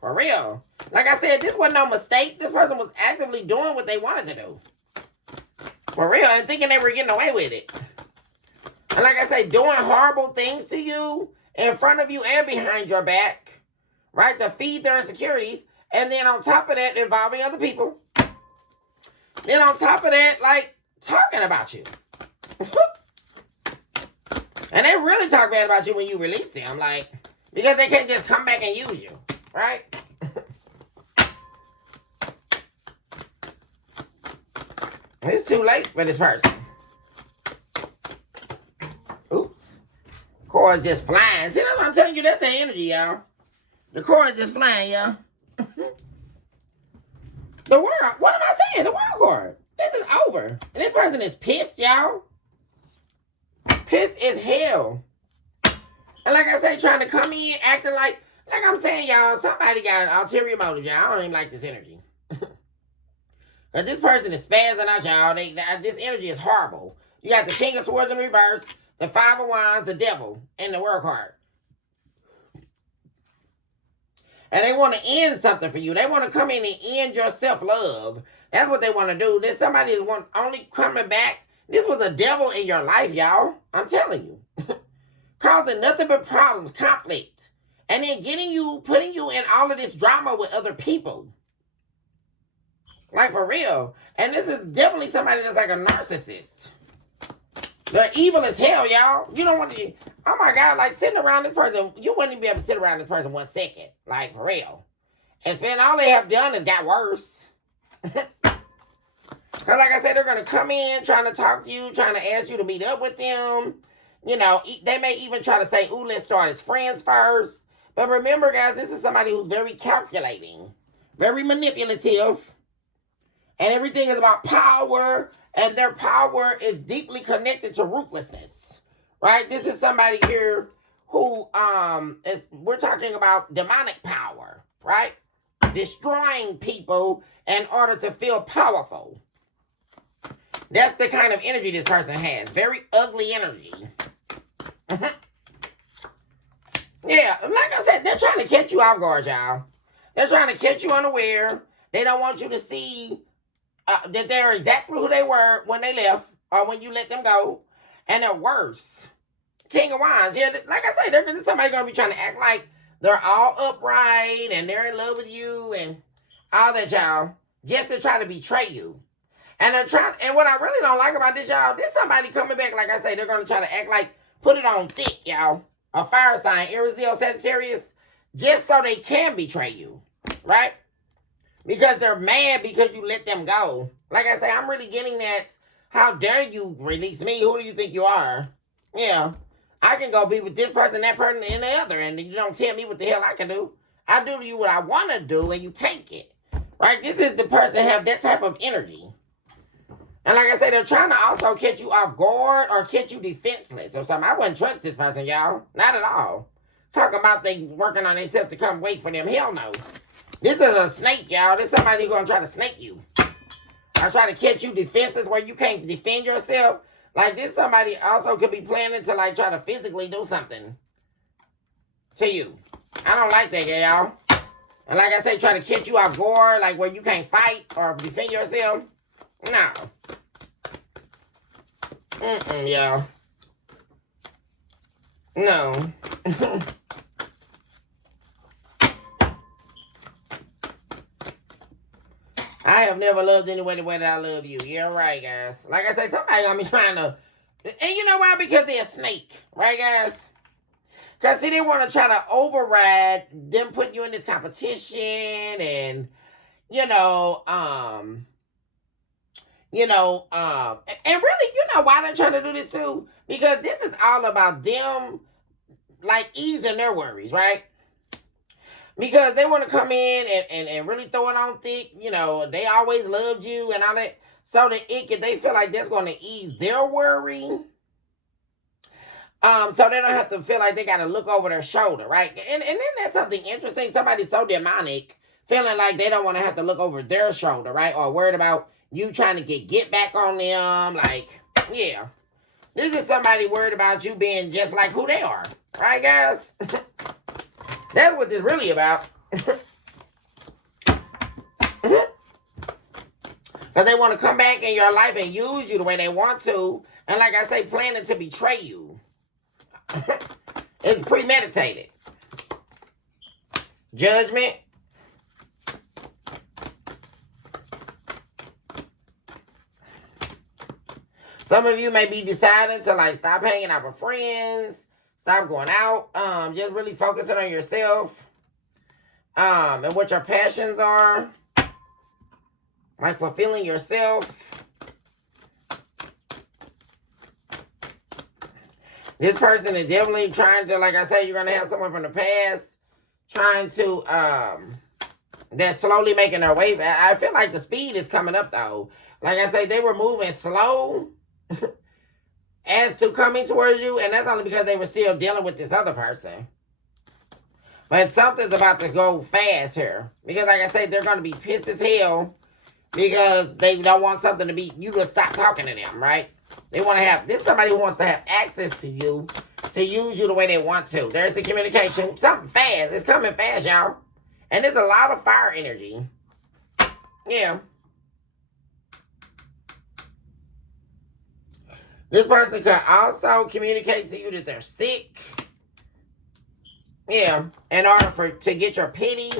For real. Like I said, this wasn't no mistake. This person was actively doing what they wanted to do. For real. And thinking they were getting away with it. And like I say, doing horrible things to you in front of you and behind your back. Right? To feed their insecurities. And then on top of that, involving other people. Then on top of that, like, talking about you. And they really talk bad about you when you release them. Like, because they can't just come back and use you. Right? It's too late for this person. Oops. Cord's just flying. See, that's what I'm telling you. That's the energy, y'all. The cord's just flying, y'all. The world, what am I saying? The world card. This is over. And this person is pissed, y'all. Pissed as hell. And like I say, trying to come in, acting like I'm saying, y'all, somebody got an ulterior motive, y'all. I don't even like this energy. Because this person is spazzing out, y'all. This energy is horrible. You got the King of Swords in reverse, the Five of Wands, the Devil, and the world card. And they want to end something for you. They want to come in and end your self-love. That's what they want to do. There's somebody is only coming back. This was a devil in your life, y'all. I'm telling you. Causing nothing but problems, conflict. And then putting you in all of this drama with other people. Like, for real. And this is definitely somebody that's like a narcissist. They're evil as hell, y'all. You don't want to... Oh, my God. Like, sitting around this person... You wouldn't even be able to sit around this person 1 second. Like, for real. And then all they have done is got worse. Because, like I said, they're going to come in trying to talk to you, trying to ask you to meet up with them. You know, they may even try to say, ooh, let's start as friends first. But remember, guys, this is somebody who's very calculating. Very manipulative. And everything is about power. And their power is deeply connected to ruthlessness. Right? This is somebody here who, we're talking about demonic power. Right? Destroying people in order to feel powerful. That's the kind of energy this person has. Very ugly energy. Yeah, like I said, they're trying to catch you off guard, y'all. They're trying to catch you unaware. They don't want you to see that they're exactly who they were when they left or when you let them go. And they're worse. King of Wands. Yeah, like I said, there's somebody going to be trying to act like they're all upright and they're in love with you and all that, y'all. Just to try to betray you. And they're trying, and what I really don't like about this, y'all, this somebody coming back, like I say, they're going to try to act like, put it on thick, y'all. A fire sign, Aries, Leo, Sagittarius, just so they can betray you, right? Because they're mad because you let them go. Like I say, I'm really getting that, how dare you release me? Who do you think you are? Yeah, I can go be with this person, that person, and the other, and you don't tell me what the hell I can do. I do to you what I want to do, and you take it, right? This is the person that have that type of energy. And like I said, they're trying to also catch you off guard or catch you defenseless or something. I wouldn't trust this person, y'all. Not at all. Talking about they working on themselves to come wait for them. Hell no. This is a snake, y'all. This is somebody who's going to try to snake you. Or try to catch you defenseless where you can't defend yourself. Like this somebody also could be planning to like try to physically do something to you. I don't like that, y'all. And like I say, try to catch you off guard, like where you can't fight or defend yourself. No. Y'all. No. I have never loved anyone the way that I love you. You're right, guys. Like I said, somebody gonna be trying to... And you know why? Because they're a snake. Right, guys? Because see, they want to try to override them putting you in this competition and, and really, you know why they're trying to do this too? Because this is all about them, like, easing their worries, right? Because they want to come in and really throw it on thick. You know, they always loved you and all that. so that they feel like that's going to ease their worry. So they don't have to feel like they got to look over their shoulder, right? And then that's something interesting. Somebody so demonic, feeling like they don't want to have to look over their shoulder, right? Or worried about you trying to get back on them. Like, yeah. This is somebody worried about you being just like who they are. Right, guys? That's what this really about. Because they want to come back in your life and use you the way they want to. And like I say, planning to betray you. It's premeditated. Judgment. Some of you may be deciding to like stop hanging out with friends, stop going out, just really focusing on yourself, and what your passions are, like fulfilling yourself. This person is definitely trying to, like I said, you're gonna have someone from the past trying to, they're slowly making their way. I feel like the speed is coming up though. Like I say, they were moving slow as to coming towards you, and that's only because they were still dealing with this other person. But something's about to go fast here. Because like I said, they're going to be pissed as hell because they don't want something to be, you to stop talking to them, right? They want to have, this is somebody who wants to have access to you, to use you the way they want to. There's the communication. Something fast. It's coming fast, y'all. And there's a lot of fire energy. Yeah. This person could also communicate to you that they're sick. Yeah. In order to get your pity.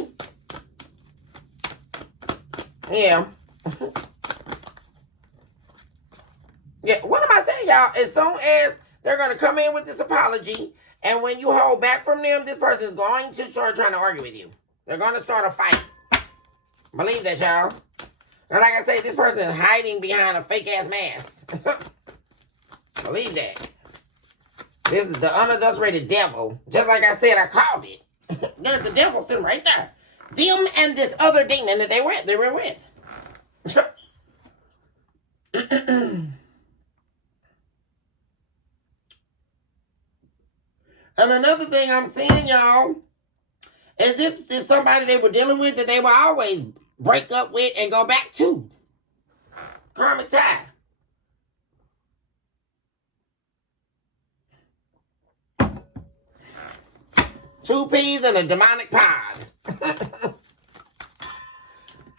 Yeah. Yeah. What am I saying, y'all? As soon as they're going to come in with this apology, and when you hold back from them, this person is going to start trying to argue with you. They're going to start a fight. Believe that, y'all. And like I say, this person is hiding behind a fake-ass mask. Believe that. This is the unadulterated devil. Just like I said, I called it. There's the devil sitting right there. Them and this other demon that they were with. And another thing I'm seeing, y'all, is this is somebody they were dealing with that they will always break up with and go back to. Karmic tie. Two peas in a demonic pod.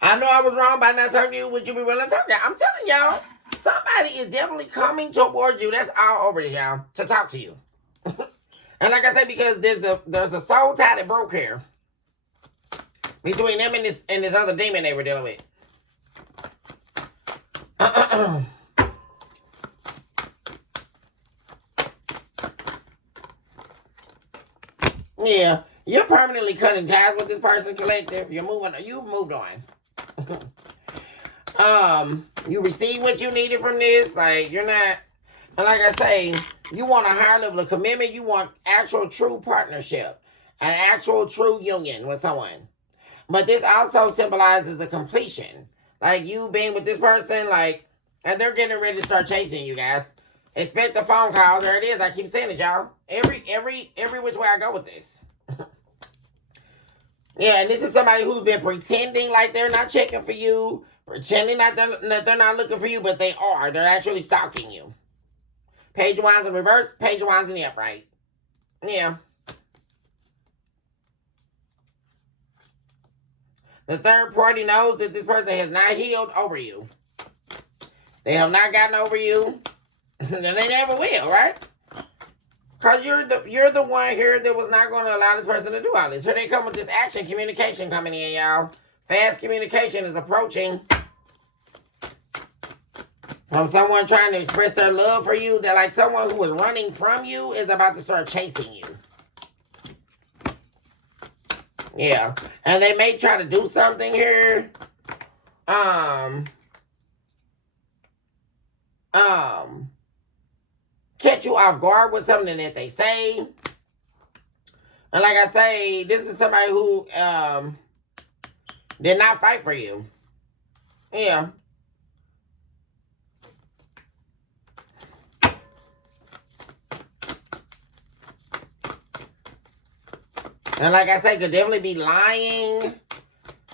I know I was wrong by not talking to you. Would you be willing to talk to you? I'm telling y'all, somebody is definitely coming towards you. That's all over this, y'all, to talk to you. And like I said, because there's a soul tie that broke here between them and this other demon they were dealing with. Yeah, you're permanently cutting ties with this person, collective. You've moved on. You received what you needed from this. Like, you're not, and like I say, you want a higher level of commitment. You want actual true partnership, an actual true union with someone. But this also symbolizes a completion. Like, you being with this person, like, and they're getting ready to start chasing you guys. Expect a phone call. There it is. I keep saying it, y'all. Every which way I go with this. Yeah, and this is somebody who's been pretending like they're not checking for you, pretending that they're not looking for you, but they are. They're actually stalking you. Page of Wands in reverse, Page of Wands in the upright. Yeah. The third party knows that this person has not healed over you. They have not gotten over you. And they never will, right? Because you're the one here that was not going to allow this person to do all this. Here they come with this action communication coming in, y'all. Fast communication is approaching. From someone trying to express their love for you, that like someone who was running from you is about to start chasing you. Yeah. And they may try to do something here. Catch you off guard with something that they say. And like I say, this is somebody who did not fight for you. Yeah. And like I say, could definitely be lying,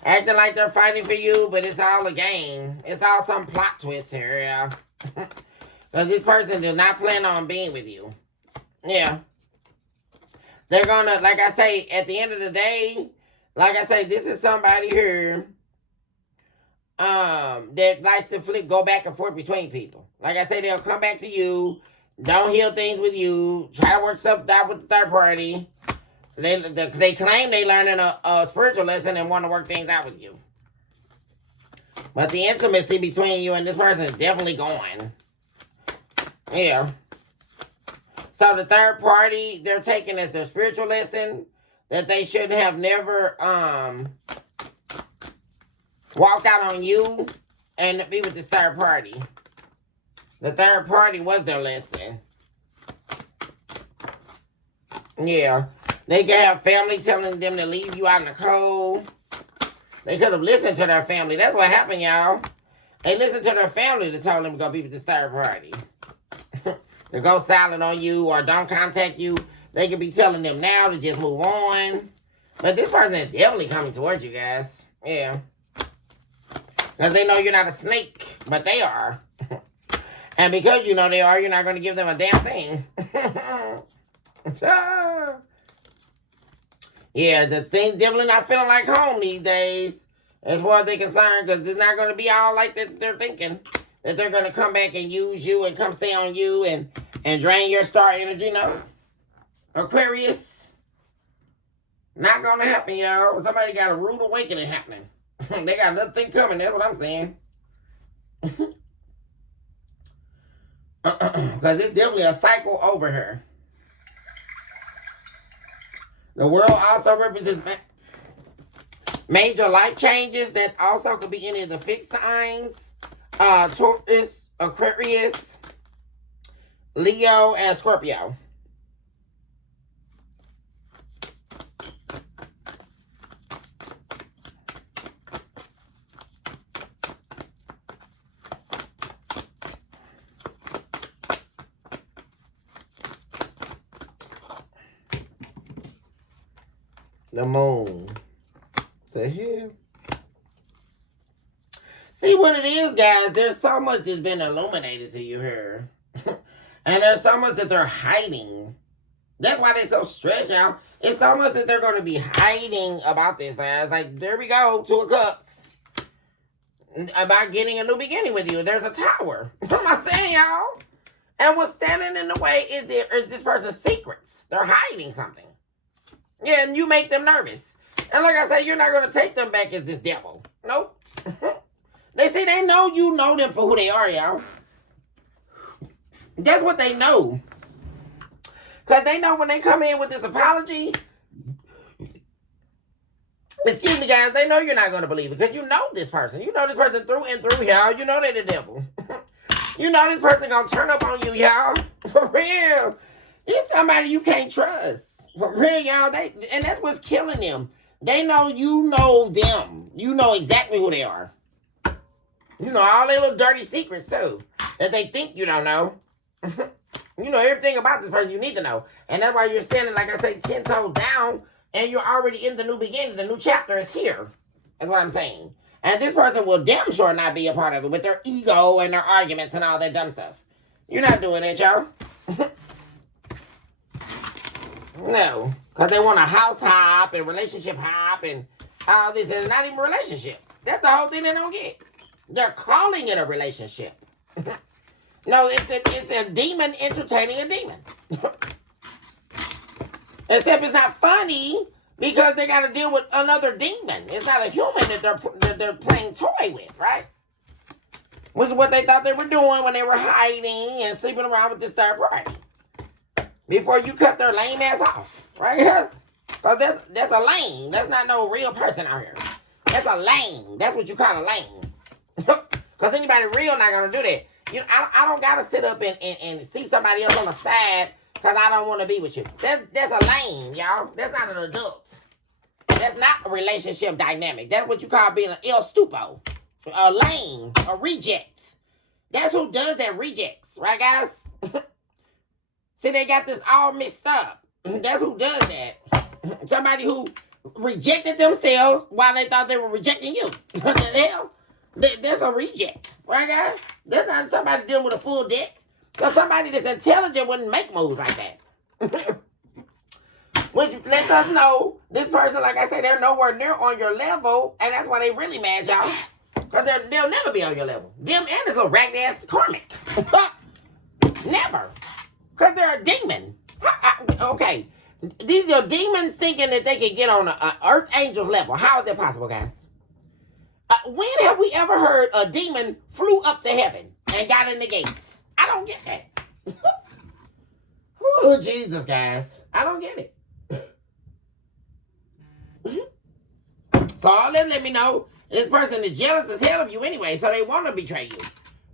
acting like they're fighting for you, but it's all a game. It's all some plot twist here, yeah. Because this person did not plan on being with you. Yeah. They're gonna, like I say, at the end of the day, like I say, this is somebody here that likes to go back and forth between people. Like I say, they'll come back to you, don't heal things with you, try to work stuff out with the third party. They claim they learning a spiritual lesson and want to work things out with you. But the intimacy between you and this person is definitely gone. Yeah. So the third party, they're taking as their spiritual lesson that they should have never walked out on you and be with this third party. The third party was their lesson. Yeah. They could have family telling them to leave you out in the cold. They could have listened to their family. That's what happened, y'all. They listened to their family that told them to go be with this third party. To go silent on you or don't contact you. They could be telling them now to just move on. But this person is definitely coming towards you guys. Yeah. Because they know you're not a snake, but they are. And because you know they are, you're not going to give them a damn thing. Yeah, the thing definitely not feeling like home these days, as far as they're concerned, because it's not going to be all like that they're thinking. That they're going to come back and use you and come stay on you and drain your star energy. No. Aquarius. Not going to happen, y'all. Somebody got a rude awakening happening. They got another thing coming. That's what I'm saying. Because it's definitely a cycle over here. The world also represents major life changes that also could be any of the fixed signs. Taurus, Aquarius, Leo, and Scorpio. The moon. The hell? See what it is, guys. There's so much that's been illuminated to you here. And there's so much that they're hiding. That's why they're so stressed out. It's so much that they're going to be hiding about this, guys. Like, there we go. 2 of Cups. About getting a new beginning with you. There's a tower. What am I saying, y'all? And what's standing in the way is this person's secrets. They're hiding something. Yeah, and you make them nervous. And like I said, you're not going to take them back as this devil. Nope. They know you know them for who they are, y'all. That's what they know. Because they know when they come in with this apology, excuse me, guys, they know you're not going to believe it. Because you know this person. You know this person through and through, y'all. You know they're the devil. You know this person going to turn up on you, y'all. For real. It's somebody you can't trust. For real, y'all. And that's what's killing them. They know you know them. You know exactly who they are. You know all their little dirty secrets, too. That they think you don't know. You know everything about this person you need to know. And that's why you're standing, like I say, 10 toes down. And you're already in the new beginning. The new chapter is here. That's what I'm saying. And this person will damn sure not be a part of it. With their ego and their arguments and all that dumb stuff. You're not doing that, y'all. No. Because they want a house hop and relationship hop and all this. And it's not even a relationship. That's the whole thing they don't get. They're calling it a relationship. No, it's a demon entertaining a demon. Except it's not funny because they got to deal with another demon. It's not a human that they're playing toy with, right? Which is what they thought they were doing when they were hiding and sleeping around with this third party. Before you cut their lame ass off, right? Because that's a lame. That's not no real person out here. That's a lame. That's what you call a lame. Because anybody real not going to do that. You know, I don't got to sit up and see somebody else on the side because I don't want to be with you. That's a lame, y'all. That's not an adult. That's not a relationship dynamic. That's what you call being an El Stupo. A lame. A reject. That's who does that, rejects. Right, guys? See, they got this all mixed up. That's who does that. Somebody who rejected themselves while they thought they were rejecting you. What the hell? There's a reject, right, guys? That's not somebody dealing with a full deck. Because somebody that's intelligent wouldn't make moves like that. Which lets us know this person, like I said, they're nowhere near on your level, and that's why they really mad, y'all. Because they'll never be on your level. Them and this little ragged ass karmic. Never. Because they're a demon. Okay. These are demons thinking that they can get on an earth angel's level. How is that possible, guys? When have we ever heard a demon flew up to heaven and got in the gates? I don't get that. Oh, Jesus, guys. I don't get it. So all that let me know, this person is jealous as hell of you anyway, so they want to betray you.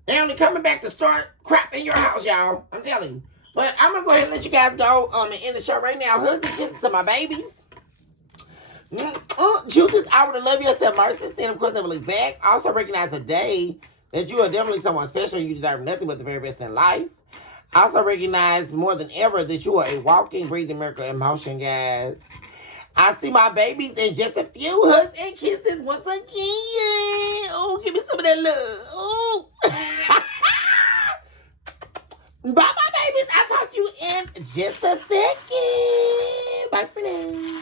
They only coming back to start crap in your house, y'all. I'm telling you. But I'm going to go ahead and let you guys go and end the show right now. Hugs and kisses to my babies. Choose this hour to love yourself, mercy, and of course never look back. Also recognize today that you are definitely someone special. You deserve nothing but the very best in life. Also recognize more than ever that you are a walking, breathing miracle in motion, guys. I see my babies in just a few hugs and kisses once again. Oh, give me some of that love. Oh. Bye-bye, babies. I'll talk to you in just a second. Bye for now.